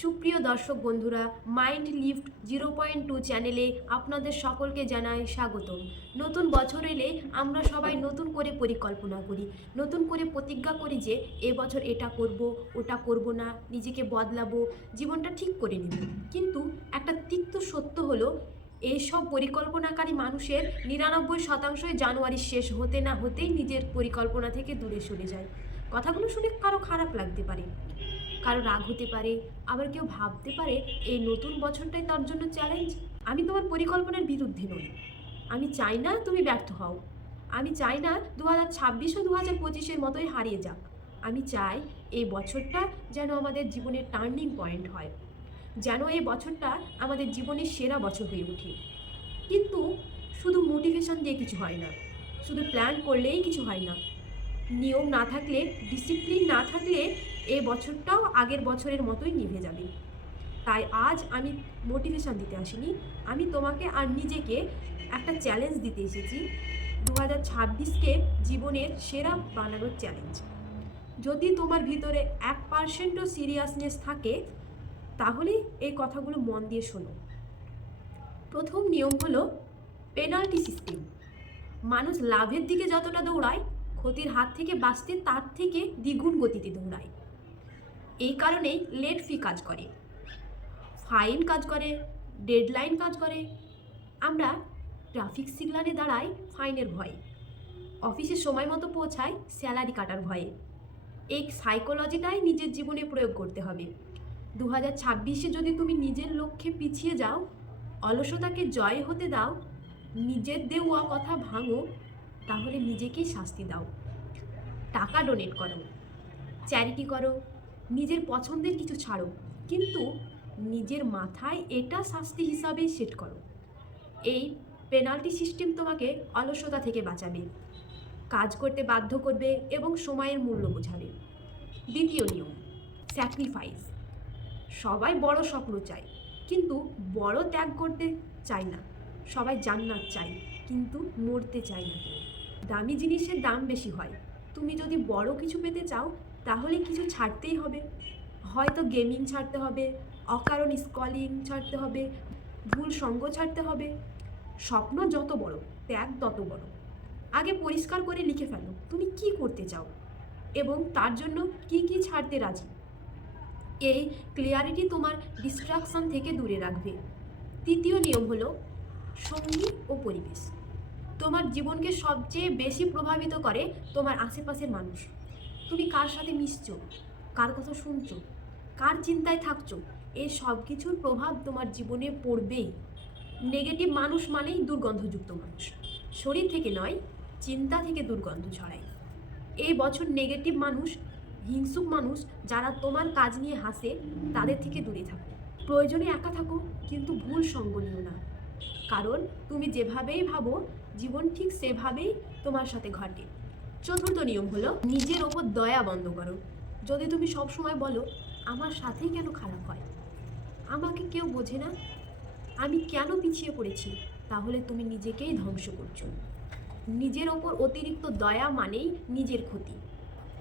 সুপ্রিয় দর্শক বন্ধুরা, মাইন্ড লিফট 0.2 চ্যানেলে আপনাদের সকলকে জানাই স্বাগতম। নতুন বছর এলে আমরা সবাই নতুন করে পরিকল্পনা করি, নতুন করে প্রতিজ্ঞা করি যে এবছর এটা করব, ওটা করব না, নিজেকে বদলাবো, জীবনটা ঠিক করে নেব। কিন্তু একটা তিক্ত সত্য হলো, এইসব পরিকল্পনাকারী মানুষের 99% জানুয়ারির শেষ হতে না হতেই নিজের পরিকল্পনা থেকে দূরে সরে যায়। কথাগুলো শুনে কারো খারাপ লাগতে পারে, কারো রাগ হতে পারে, আবার কেউ ভাবতে পারে এই নতুন বছরটাই তার জন্য চ্যালেঞ্জ। আমি তোমার পরিকল্পনার বিরুদ্ধে নই, আমি চাই না তুমি ব্যর্থ হও, আমি চাই না 2026 ও 2025-এর মতোই হারিয়ে যাক। আমি চাই এই বছরটা যেন আমাদের জীবনের টার্নিং পয়েন্ট হয়, যেন এই বছরটা আমাদের জীবনের সেরা বছর হয়ে ওঠে। কিন্তু শুধু মোটিভেশন দিয়ে কিছু হয় না, শুধু প্ল্যান করলেই কিছু হয় না। নিয়ম না থাকলে, ডিসিপ্লিন না থাকলে এই বছরটাও আগের বছরের মতোই নিভে যাবে। তাই আজ আমি মোটিভেশন দিতে আসিনি, আমি তোমাকে আর নিজেকে একটা চ্যালেঞ্জ দিতে এসেছি, 2026কে জীবনের সেরা বানানোর চ্যালেঞ্জ। যদি তোমার ভিতরে 1%ও সিরিয়াসনেস থাকে, তাহলে এই কথাগুলো মন দিয়ে শোনো। প্রথম নিয়ম হলো পেনাল্টি সিস্টেম। মানুষ লাভের দিকে যতটা দৌড়ায়, ক্ষতির হাত থেকে বাঁচতে তার থেকে দ্বিগুণ গতিতে দৌড়ায়। এই কারণেই লেট ফি কাজ করে, ফাইন কাজ করে, ডেডলাইন কাজ করে। আমরা ট্রাফিক সিগন্যালে দাঁড়াই ফাইনের ভয়ে, অফিসে সময় মতো পৌঁছায় স্যালারি কাটার ভয়ে। এই সাইকোলজিটাই নিজের জীবনে প্রয়োগ করতে হবে। 2026-এ যদি তুমি নিজের লক্ষ্যে পিছিয়ে যাও, অলসতাকে জয় হতে দাও, নিজের দেওয়া কথা ভাঙো, তাহলে নিজেকেই শাস্তি দাও। টাকা ডোনেট করো, চ্যারিটি করো, নিজের পছন্দের কিছু ছাড়ো, কিন্তু নিজের মাথায় এটা শাস্তি হিসাবেই সেট করো। এই পেনাল্টি সিস্টেম তোমাকে অলসতা থেকে বাঁচাবে, কাজ করতে বাধ্য করবে এবং সময়ের মূল্য বোঝাবে। দ্বিতীয় নিয়ম, স্যাক্রিফাইস। সবাই বড় স্বপ্ন চায়, কিন্তু বড় ত্যাগ করতে চায় না। সবাই জান্নাত চায়, কিন্তু মরতে চায় না কেউ। দামি জিনিসের দাম বেশি হয়। তুমি যদি বড় কিছু পেতে চাও, তাহলে কিছু ছাড়তেই হবে। হয়তো গেমিং ছাড়তে হবে, অকারণ স্ক্রলিং ছাড়তে হবে, ভুল সঙ্গ ছাড়তে হবে। স্বপ্ন যত বড়, ত্যাগ তত বড়। আগে পরিষ্কার করে লিখে ফেলো তুমি কি করতে চাও এবং তার জন্য কি কি ছাড়তে রাজি। এই ক্লিয়ারিটি তোমার ডিস্ট্রাকশন থেকে দূরে রাখবে। তৃতীয় নিয়ম হলো সঙ্গী ও পরিবেশ। তোমার জীবনকে সবচেয়ে বেশি প্রভাবিত করে তোমার আশেপাশের মানুষ। তুমি কার সাথে মিশছো, কার কথা শুনছো, কার চিন্তায় থাকছো, এই সব কিছুর প্রভাব তোমার জীবনে পড়বেই। নেগেটিভ মানুষ মানেই দুর্গন্ধযুক্ত মানুষ, শরীর থেকে নয়, চিন্তা থেকে দুর্গন্ধ ছড়ায়। এই বছর নেগেটিভ মানুষ, হিংসুক মানুষ, যারা তোমার কাজ নিয়ে হাসে, তাদের থেকে দূরে থাকো। প্রয়োজনে একা থাকো, কিন্তু ভুল সঙ্গ নিও না, কারণ তুমি যেভাবেই ভাবো জীবন ঠিক সেভাবেই তোমার সাথে ঘটে। চতুর্থ নিয়ম হলো নিজের ওপর দয়া বন্ধ করো। যদি তুমি সবসময় বলো আমার সাথেই কেন খারাপ হয়, আমাকে কেউ বোঝে না, আমি কেন পিছিয়ে পড়েছি, তাহলে তুমি নিজেকেই ধ্বংস করছো। নিজের ওপর অতিরিক্ত দয়া মানেই নিজের ক্ষতি।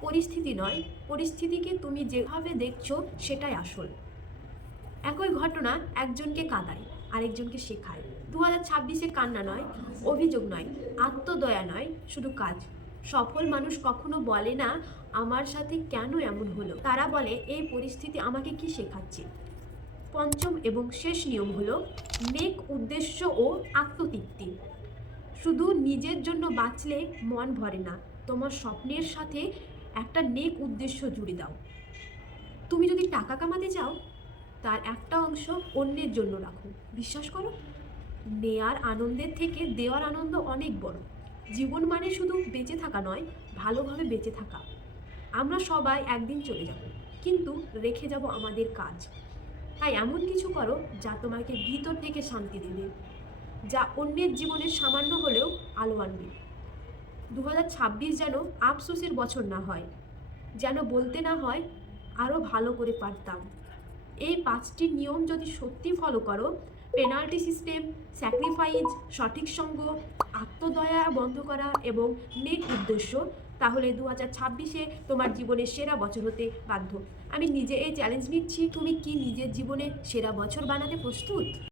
পরিস্থিতি নয়, পরিস্থিতিকে তুমি যেভাবে দেখছো সেটাই আসল। একই ঘটনা একজনকে কাঁদায়, আরেকজনকে শেখায়। 2026-এ কান্না নয়, অভিযোগ নয়, আত্মদয়া নয়, শুধু কাজ। সফল মানুষ কখনো বলে না আমার সাথে কেন এমন হলো, তারা বলে এই পরিস্থিতি আমাকে কি শেখাচ্ছে। পঞ্চম এবং শেষ নিয়ম হলো নেক উদ্দেশ্য ও আত্মতৃপ্তি। শুধু নিজের জন্য বাঁচলে মন ভরে না, তোমার স্বপ্নের সাথে একটা নেক উদ্দেশ্য জুড়ে দাও। তুমি যদি টাকা কামাতে চাও, তার একটা অংশ অন্যের জন্য রাখো। বিশ্বাস করো, নেয়ার আনন্দের থেকে দেওয়ার আনন্দ অনেক বড়। জীবন মানে শুধু বেঁচে থাকা নয়, ভালোভাবে বেঁচে থাকা। আমরা সবাই একদিন চলে যাব, কিন্তু রেখে যাব আমাদের কাজ। তাই এমন কিছু করো যা তোমাকে ভিতর থেকে শান্তি দেবে, যা অন্যের জীবনের সামান্য হলেও আলো আনবে। 2026 যেন আফসোসের বছর না হয়, যেন বলতে না হয় আরও ভালো করে পারতাম। এই 5টি নিয়ম যদি সত্যি ফলো করো, পেনাল্টি সিস্টেম, স্যাক্রিফাইস, সঠিক সঙ্গ, আত্মদয়া বন্ধ করা এবং নেক উদ্দেশ্য, তাহলে 2026-এ তোমার জীবনের সেরা বছর হতে বাধ্য। আমি নিজে এই চ্যালেঞ্জ নিচ্ছি। তুমি কি নিজের জীবনে সেরা বছর বানাতে প্রস্তুত?